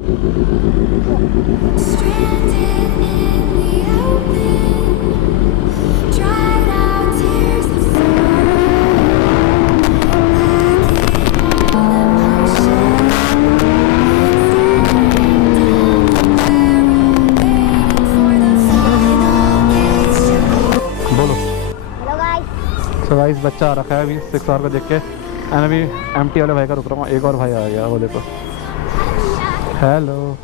तो गाइस बच्चा आ रखा है अभी 6 आवर को देख के। एंड अभी एमटी वाले भाई का रुक रहा हूँ। एक और भाई आ गया, वो देखो। हेलो,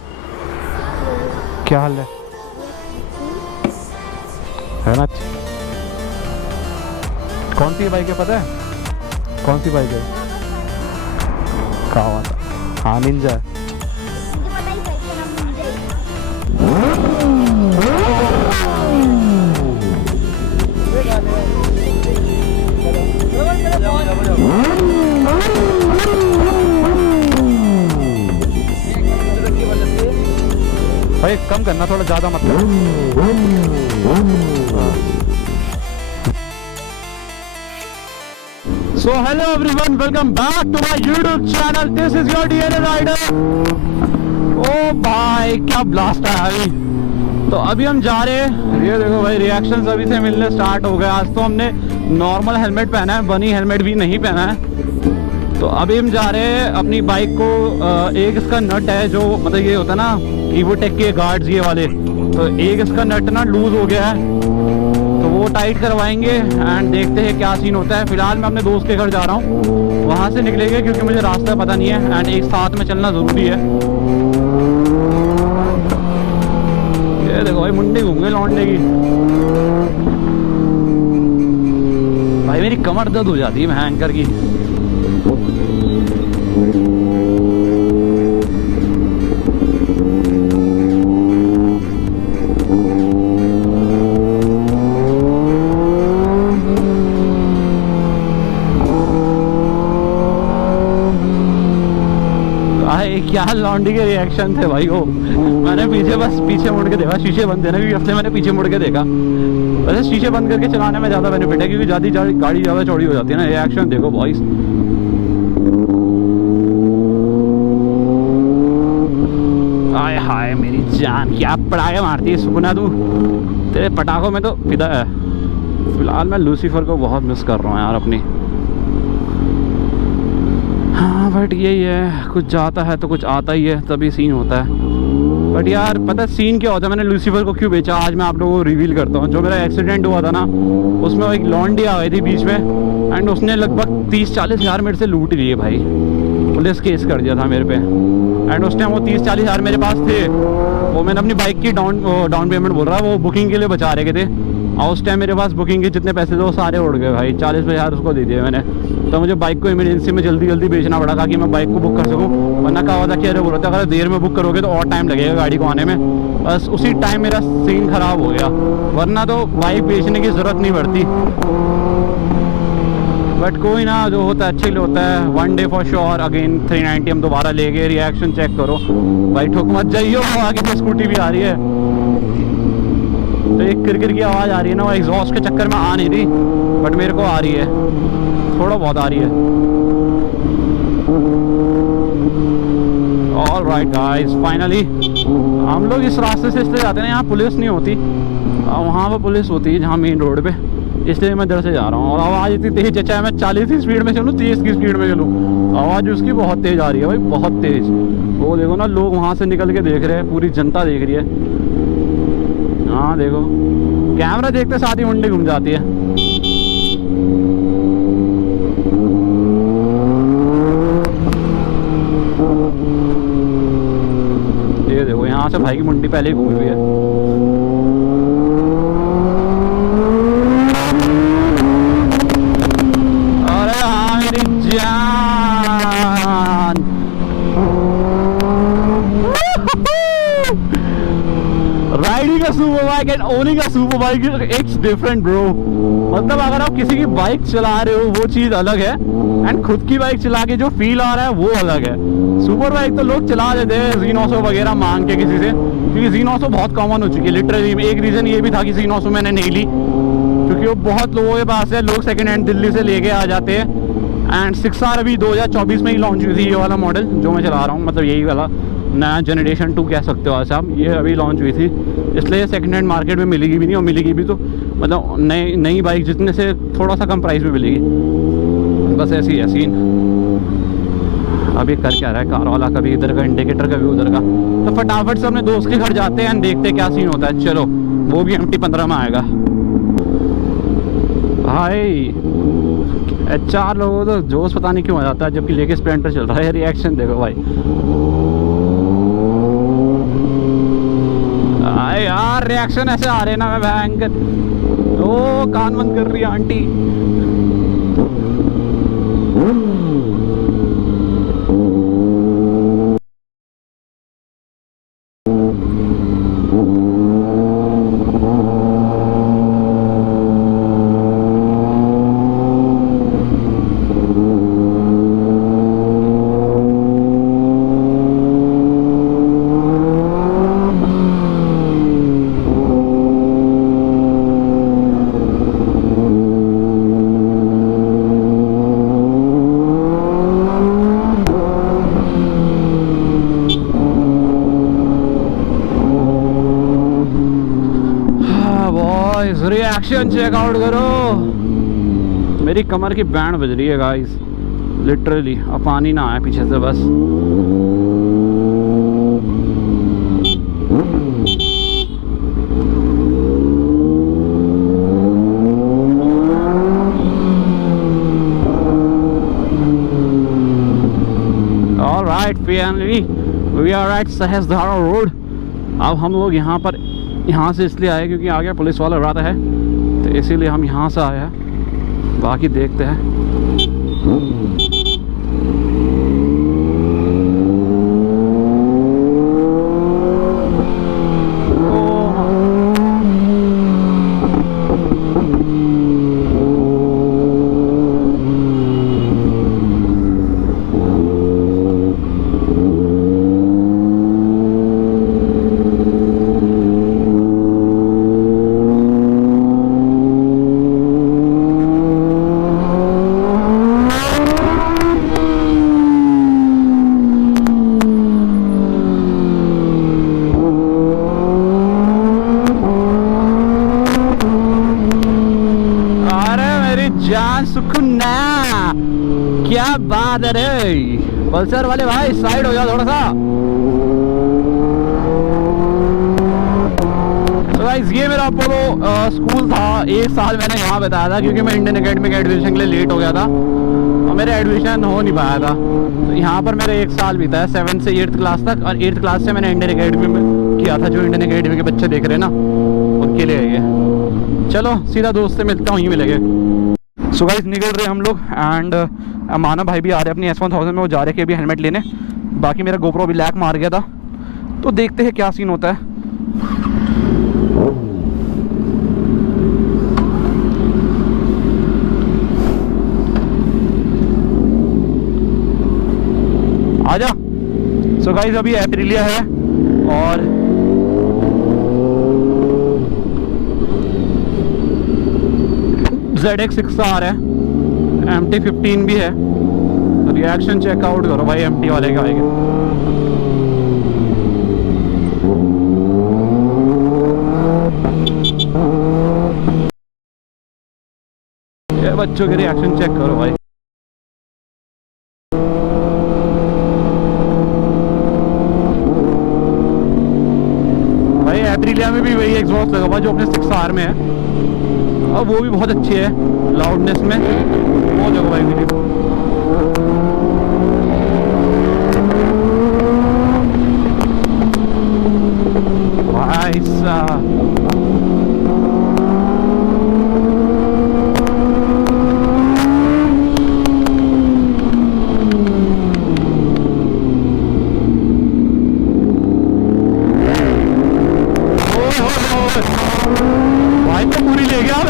क्या हाल है ना? कौन सी बाइक है पता है? कौन सी बाइक है? कहाँ था? हाँ, निंजा है। भाई कम करना, थोड़ा ज़्यादा मत कर। So hello everyone, welcome back to my YouTube channel. This is your DNA rider. ओ भाई क्या ब्लास्ट है अभी। तो अभी हम जा रहे हैं, ये देखो भाई रिएक्शंस अभी से मिलने स्टार्ट हो गए। आज तो हमने नॉर्मल हेलमेट पहना है, बनी हेलमेट भी नहीं पहना है। तो अभी हम जा रहे हैं अपनी बाइक को, एक इसका नट है जो मतलब ये होता है ना ईवोटेक के गार्ड्स ये वाले, तो एक इसका नट ना लूज हो गया है, तो वो टाइट करवाएंगे एंड देखते हैं क्या सीन होता है। फिलहाल मैं अपने दोस्त के घर जा रहा हूँ, वहाँ से निकलेंगे क्योंकि मुझे रास्ता पता नहीं है एंड एक साथ में चलना ज़रूरी है। ये देखो भाई मुंडी घूम गई लौंडे की। भाई मेरी कमर दर्द हो जाती है भयंकर की। क्या लॉन्डी के रिएक्शन थे भाई वो। मैंने पीछे मुड़ के देखा, शीशे बंद थे ना, क्योंकि हफ्ते मैंने पीछे मुड़ के देखा। वैसे शीशे बंद करके चलाने में ज़्यादा बेनिफिट है, क्योंकि गाड़ी ज़्यादा चौड़ी हो जाती है ना। रिएक्शन देखो बॉयज। हाय हाय मेरी जान, क्या पटाखे मारती है सुकूना तू। तेरे पटाखों में तो फिदा है। फिलहाल मैं लूसीफर को बहुत मिस कर रहा हूँ यार अपनी। हाँ बट यही है, कुछ जाता है तो कुछ आता ही है, तभी सीन होता है। बट यार पता है सीन क्या होता है, मैंने लूसीफर को क्यों बेचा आज मैं आप लोगों को रिवील करता हूँ। जो मेरा एक्सीडेंट हुआ था ना, उसमें एक लॉन्डी आ गई थी बीच में एंड उसने लगभग 30-40 हज़ार मेरे से लूट लिए भाई। पुलिस केस कर दिया था मेरे पे एंड उस टाइम वो 30-40 हज़ार मेरे पास थे। वो मैंने अपनी बाइक की डाउन पेमेंट बोल रहा, वो बुकिंग के लिए बचा रहे थे। और उस टाइम मेरे पास बुकिंग के जितने पैसे थे वो सारे उड़ गए भाई। 40 हज़ार उसको दे दिए मैंने। तो मुझे बाइक को इमरजेंसी में जल्दी बेचना पड़ा ताकि मैं बाइक को बुक कर सकूं। वरना क्या हुआ था कि अरे बोल रहा था अगर देर में बुक करोगे तो और टाइम लगेगा गाड़ी को आने में। बस उसी टाइम मेरा सीन ख़राब हो गया, वरना तो बाइक बेचने की ज़रूरत नहीं पड़ती। बट कोई ना, जो होता है अच्छे लिए होता है। One day for sure again 390 हम दोबारा ले गए। रिएक्शन चेक करो भाई, ठोक मत जाइए। आगे से स्कूटी भी आ रही है तो एक किरकिर की आवाज़ आ रही है ना, वो एग्जॉस्ट के चक्कर में आ नहीं रही बट मेरे को आ रही है, थोड़ा बहुत आ रही है। ऑल राइट गाइस, फाइनली हम लोग इस रास्ते से इसलिए जाते हैं, यहाँ पुलिस नहीं होती, वहाँ पर पुलिस होती है जहाँ मेन रोड पे, इसलिए मैं इधर से जा रहा हूँ। और आवाज़ इतनी तेज़ है, चाहे मैं 40 की स्पीड में चलूँ 30 की स्पीड में चलूँ, आवाज़ उसकी बहुत तेज़ आ रही है भाई, बहुत तेज़। वो देखो ना, लोग वहाँ से निकल के देख रहे हैं, पूरी जनता देख रही है। हाँ देखो, कैमरा देखते साथ ही मुंडी घूम जाती है। ये देखो यहाँ से भाई की मुंडी पहले ही घूमी हुई है। अरे हाँ मेरी जान, riding a super bike and owning a super bike it's different bro. मतलब अगर आप किसी की बाइक चला रहे हो वो चीज़ अलग है एंड खुद की बाइक चला के जो फील आ रहा है वो अलग है। सुपर बाइक तो लोग चला देते हैं Z900 वगैरह मांग के किसी से, क्योंकि Z900 बहुत कॉमन हो चुकी है लिटरली। एक रीज़न ये भी था कि Z900 मैंने नहीं ली क्योंकि वो बहुत लोगों के पास है, लोग सेकेंड हैंड दिल्ली से लेके आ जाते हैं। एंड 6R अभी 2024 में ही लॉन्च हुई थी, ये वाला मॉडल जो मैं चला रहा हूँ, मतलब यही वाला नया जनरेशन 2 कह सकते हो आज आप, ये अभी लॉन्च हुई थी, इसलिए सेकंड हैंड मार्केट में मिलेगी भी नहीं, और मिलेगी भी तो मतलब नई बाइक जितने से थोड़ा सा कम प्राइस में मिलेगी, बस ऐसी है सीन। अभी कर क्या रहा है कार वाला, कभी इधर का इंडिकेटर कभी उधर का। तो फटाफट से अपने दोस्त के घर जाते हैं, देखते क्या सीन होता है। चलो, वो भी MT-15 में आएगा भाई। HR लोगों तो जोश पता नहीं क्यों आ जाता है, जबकि लेके स्प्लेंडर चल रहा है। रिएक्शन देखो भाई, यार रिएक्शन ऐसे आ रहे हैं ना, मैं भयंकर। ओ कान बंद कर रही है आंटी। रिएक्शन चेकआउट करो, मेरी कमर की बैंड बज रही है गाइस लिटरली। अब पानी ना आए पीछे से बस। Alright, we are at Sahastradhara road. अब हम लोग यहाँ से इसलिए आए क्योंकि आगे पुलिस वाला रहता है, तो इसीलिए हम यहाँ से आए हैं। बाकी देखते हैं। क्या बात है रे पल्सर वाले भाई, साइड हो जाओ थोड़ा सा। तो गाइस ये मेरा अपोलो स्कूल था। 1 साल मैंने यहाँ बताया था क्योंकि मैं इंडियन एकेडमी के एडमिशन के लिए लेट हो गया था और मेरा एडमिशन हो नहीं पाया था। तो यहाँ पर मेरा 1 साल बीता है 7th से 8th क्लास तक, और 8th क्लास से मैंने इंडियन एकेडमी में किया था। जो इंडियन एकेडमी के बच्चे देख रहे हैं ना, उनके लिए है ये। चलो सीधा दोस्त से मिलता हूँ, यहीं मिलेंगे। सो गाइस निकल रहे हम लोग, एंड माना भाई भी आ रहे अपनी S1000 में, वो जा रहे कि अभी हेलमेट लेने। बाकी मेरा गोप्रो भी लैग मार गया था, तो देखते हैं क्या सीन होता है। आजा। सो गाइस अभी एप्रिलिया है और ZX6 आ रहा है, MT-15 भी है। तो रिएक्शन चेकआउट करो भाई MT वाले का आएगा। ये बच्चों के रिएक्शन चेक करो भाई। भाई एप्रिलिया में भी वही एग्जॉस्ट लगा हुआ जो अपने 6R में है, और वो भी बहुत अच्छी है लाउडनेस में। वो देखो भाई वीडियो, भाई साहब भाई तो पूरी ले गया अब।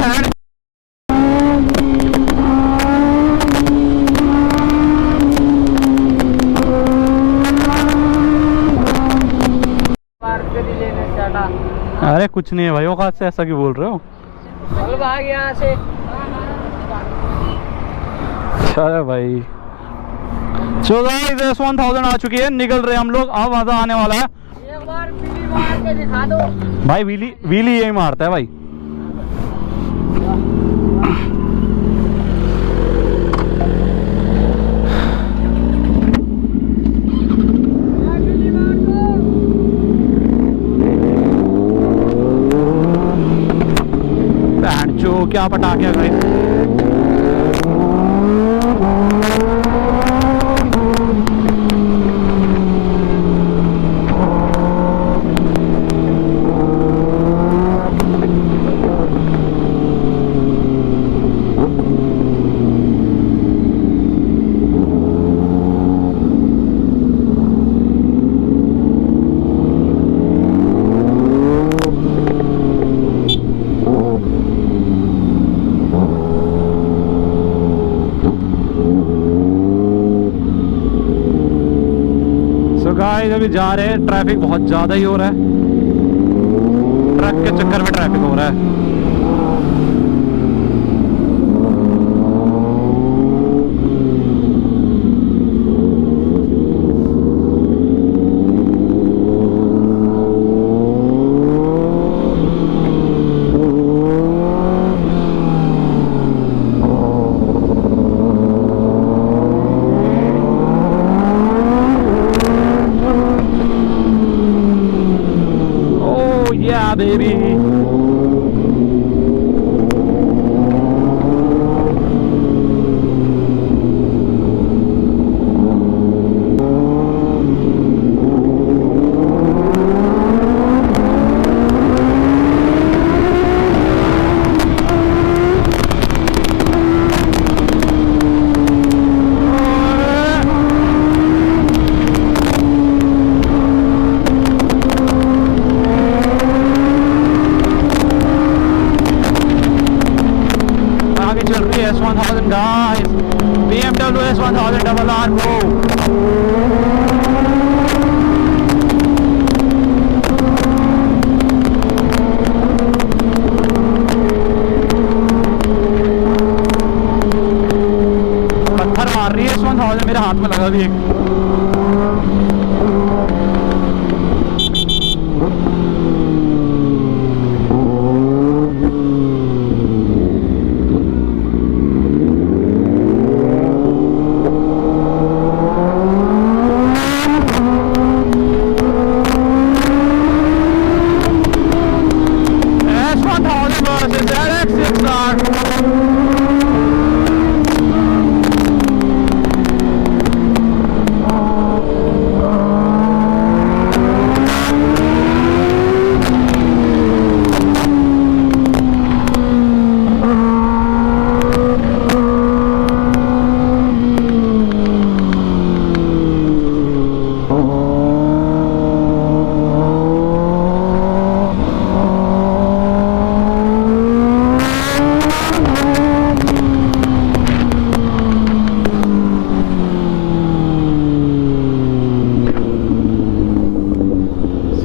अरे कुछ नहीं है भाई, औकात से ऐसा क्यों बोल रहे हो? भाग यहाँ से। चलो भाई सो गाइस S1000 आ चुकी है, निकल रहे हम लोग, अब मजा आने वाला है। एक बार व्हीली मार के दिखा दो भाई, व्हीली यही मारता है भाई। जो क्या पटाखे भाई। गाइस अभी जा रहे हैं, ट्रैफिक बहुत ज़्यादा ही हो रहा है, ट्रक के चक्कर में ट्रैफिक हो रहा है। Yeah, baby. S1000 guys, BMW S1000 RR Pro। पत्थर मार रही है S1000, मेरे हाथ में लगा भी एक।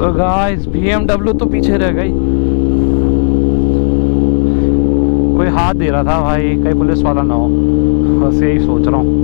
तो गाइस BMW तो पीछे रह गई। कोई हाथ दे रहा था भाई, कहीं पुलिस वाला ना हो, बस यही सोच रहा हूँ।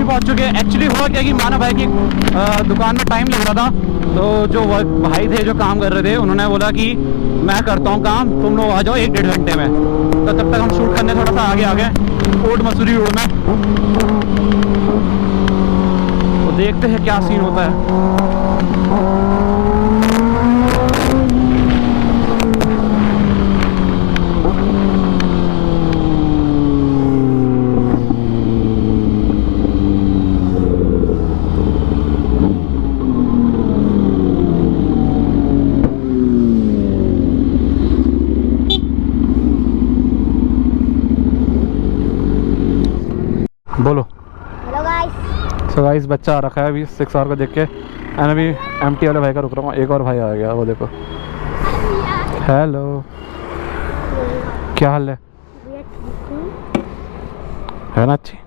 पहुंच चुके हैं। एक्चुअली हुआ क्या कि माना भाई की दुकान में टाइम लग रहा था, तो जो भाई थे जो काम कर रहे थे उन्होंने बोला कि मैं करता हूँ काम, तुम लोग आ जाओ 1-1.5 घंटे में। तो तब तक हम शूट करने थोड़ा सा आगे आ गए ओल्ड मसूरी रोड में। तो देखते हैं क्या सीन होता है। बोलो। Hello guys. सो गाइस बच्चा आ रखा है अभी 6R को देख के, एंड अभी एमटी वाले भाई का रुक रहा हूँ। एक और भाई आ गया, वो देखो। हेलो, क्या हाल है ना? अच्छी।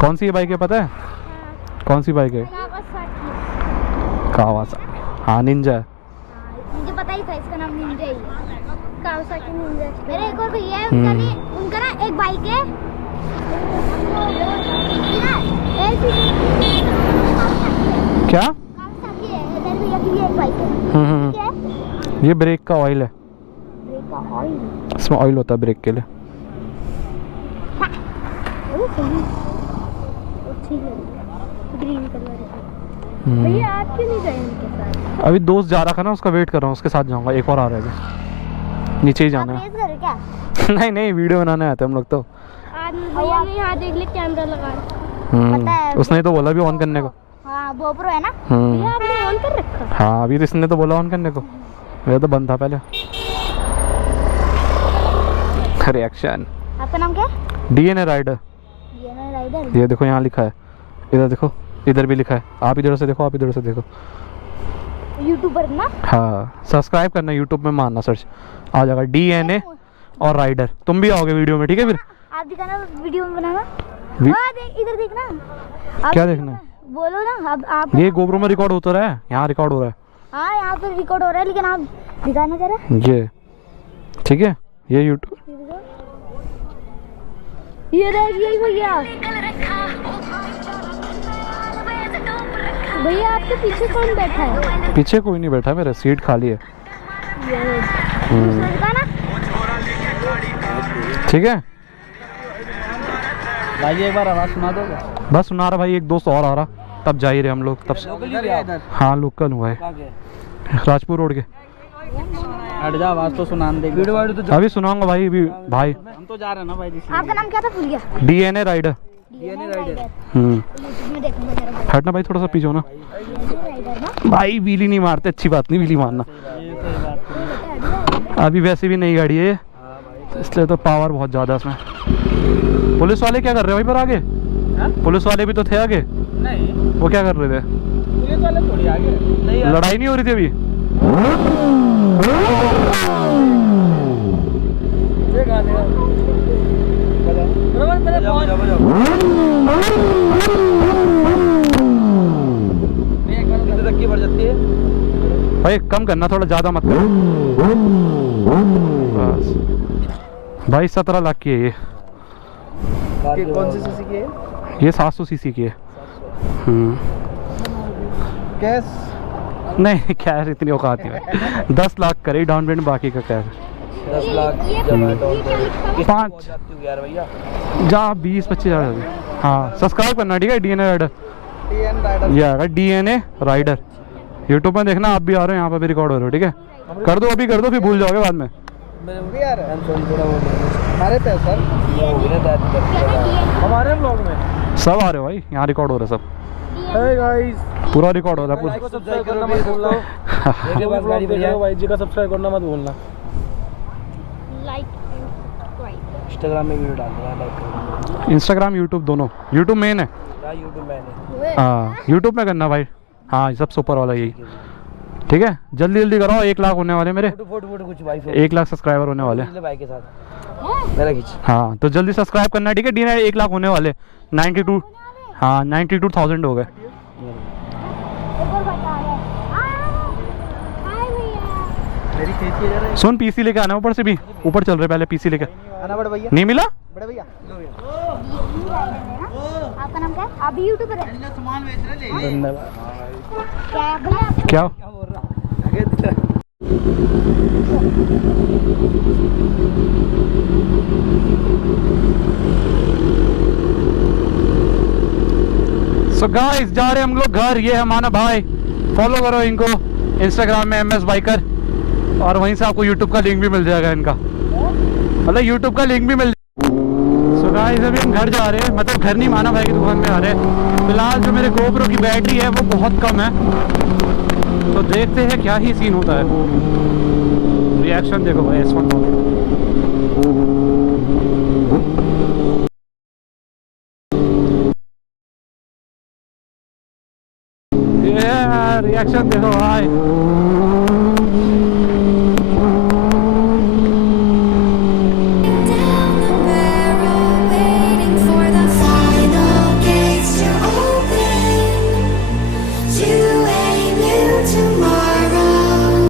कौन सी बाइक है पता है? कौन सी बाइक है? कावासाकी। हाँ निंजा है। मुझे पता ही था इसका नाम निंजा ही है, कावासाकी निंजा। मेरे एक और भैया है, उनका ना एक बाइक है, क्या? कावासाकी है। मेरे भैया की भी एक बाइक है। क्या है? ये ब्रेक का ऑयल है। ब्रेक का ऑयल? इसमें ऑयल होता है ब्रेक के लिए। ग्रीन कलर का। भैया आप क्यों नहीं गए उनके साथ? अभी दोस्त जा रहा था ना, उसका वेट कर रहा हूँ, उसके साथ जाऊंगा। एक और आ रहा है, नीचे ही जाना है। क्या? नहीं नहीं, वीडियो बनाने आते हम लोग तो। आज भैया ने यहाँ देख ले कैमरा लगा पता है, उसने तो बोला भी ऑन करने को। हाँ GoPro है ना भैया, आपने ऑन कर रखा? हाँ अभी तो इसने तो बोला ऑन करने को, मेरा तो बंद था पहले। रिएक्शन। आपका नाम क्या है? DNA Rider. DNA Rider. ये देखो यहाँ लिखा है, इधर देखो, इधर भी लिखा है। आप इधर से देखो, आप इधर से देखो। यूट्यूबर ना? हाँ सब्सक्राइब करना, यूट्यूब में मारना सर्च, आ जाएगा डीएनए और राइडर। तुम भी आओगे वीडियो में, ठीक है? फिर आप दिखाना वीडियो में बनाना। इधर देखना। क्या देखना है? बोलो ना। अब आप ये GoPro में रिकॉर्ड होता रहा है, यहाँ रिकॉर्ड हो रहा है। हाँ यहाँ पे रिकॉर्ड हो रहा है, लेकिन आप दिखाना क्या रहा? ये ठीक है, ये यूट्यूब। ये रही भैया। भैया आपके पीछे कौन बैठा है? पीछे कोई नहीं बैठा, मेरा सीट खाली है। ठीक है भाई एक बार आवाज सुना दो। बस सुना रहा भाई, एक दोस्त और आ रहा, तब जा ही रहे हम लोग। तब हाँ लोकल हुआ है, राजपुर रोड के। हट जा, आवाज तो सुना दे। वीडियो तो अभी सुनाऊंगा भाई। अभी भाई हम तो जा रहे हैं ना भाई। आपका नाम क्या था? भूल गया। DNA Rider. DNA Rider. YouTube में देखूंगा जरा। हटना भाई, थोड़ा सा पीछे हो ना भाई। व्हीली नहीं मारते, अच्छी बात नहीं व्हीली मारना। अभी वैसे भी नई गाड़ी है, इसलिए तो पावर बहुत ज़्यादा इसमें। पुलिस वाले क्या कर रहे हैं भाई पर आगे? पुलिस वाले भी तो थे आगे। नहीं, वो क्या कर रहे थे? पुलिस वाले थोड़ी आगे नहीं। लड़ाई नहीं हो रही थी अभी? ये गाने धक्की पड़ जाती है भाई, कम करना थोड़ा, ज़्यादा मत करो बस। भाई 17 लाख की है ये। कौन सी सीसी की है? ये 700 सीसी की है। कैश नहीं कैश इतनी औकात नहीं है। 10 लाख करे डाउन पेमेंट, बाकी का कैश 10 लाख पाँच यार भैया। जा 20-25 हज़ार। हाँ सब्सक्राइब करना, ठीक है? DNA Rider. ये आएगा डीएनए राइडर, यूट्यूब में देखना। आप भी आ रहे हो, यहाँ पर भी रिकॉर्ड हो रहे हो, ठीक है? कर दो, अभी कर दो, फिर भूल जाओगे बाद में। हमारे पे सर हमारे ब्लॉग में सब आ रहे हो भाई, यहाँ रिकॉर्ड हो रहा है सब। हे गाइस, पूरा रिकॉर्ड हो रहा है पूरा। सब्सक्राइब करना मत भूलना। मेरे पास गाड़ी भैया, भाई जी का सब्सक्राइब करना मत भूलना। लाइक इंस्टाग्राम में वीडियो डाल देना, लाइक करना। इंस्टाग्राम यूट्यूब दोनों। यूट्यूब मेन है। यूट्यूब मैंने हाँ यूट्यूब में करना भाई। हाँ सब सुपर वाला यही, ठीक है? जल्दी जल्दी कराओ, 1 लाख होने वाले मेरे। फोटो कुछ भाई 1 लाख सब्सक्राइबर होने वाले। भाई के साथ मेरा खींच। हाँ तो जल्दी सब्सक्राइब करना, ठीक है? डीएनए 1 लाख होने वाले। 92 हाँ 92,000 हो गए। मेरी खींची जा रही सुन, पीसी लेके आना ऊपर से भी। ऊपर चल रहे पहले, पीसी लेके। आना बड़ा भैया। नहीं मिला? बड़ा भैया आपका नाम क्या है? आप भी यूट्यूबर हैं? सामान बेच रहे। धन्यवाद। क्या है भैया? क्या? बोल रहा आगे सो गाइस जा रहे हम लोग घर। ये है हमारा भाई, फॉलो करो इनको इंस्टाग्राम में MS बाइकर, और वहीं से आपको यूट्यूब का लिंक भी मिल जाएगा इनका, मतलब यूट्यूब का लिंक भी मिल जाएगा। सो गाइस अभी हम घर जा रहे हैं, मतलब घर नहीं, माना भाई की दुकान में आ रहे हैं। फिलहाल जो मेरे GoPro की बैटरी है वो बहुत कम है, तो देखते हैं क्या ही सीन होता है। रिएक्शन देखो भाई S1। रिएक्शन देखो भाई।